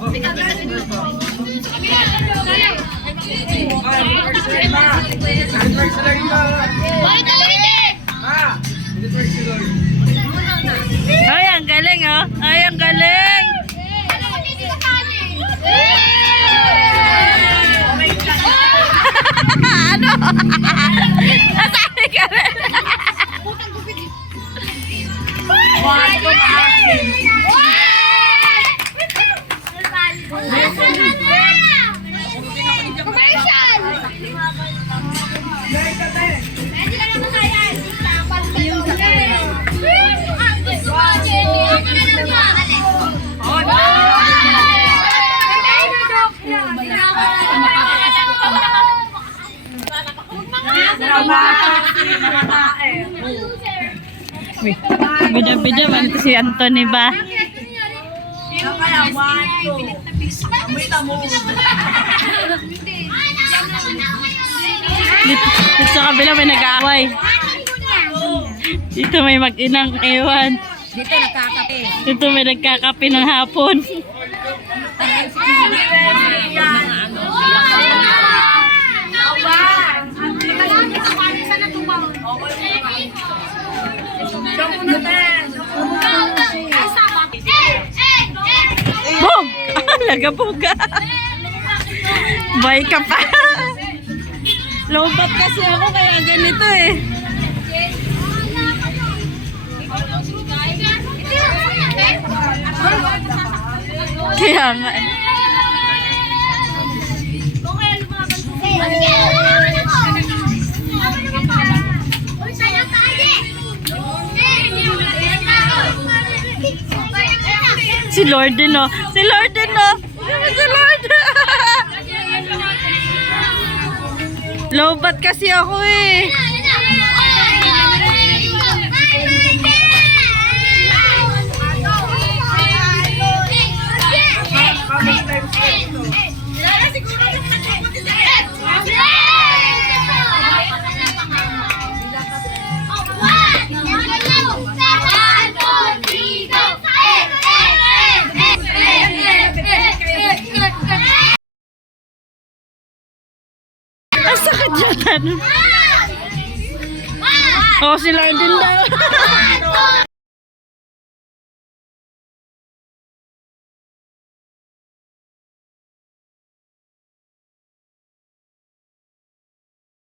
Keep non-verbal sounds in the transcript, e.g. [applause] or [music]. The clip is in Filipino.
Ay, ang galing oh. Ay, ang galing. [laughs] ano? Nasali ka rin. Bida-bida man ito si Anthony ba? Dito, dito sa kabila may nag-aaway. Dito may mag-inang ewan. Dito nakakape. Dito may nagkakape ng hapon. Bog! Nagabuga. Bay ka pa. Lobat kasi ako kaya ganito eh. Kaya nga eh. Si Lord din oh. Si Lord din oh. Si Lord. [laughs] Lobat kasi ako eh. Nun. Oh, si Lord din daw.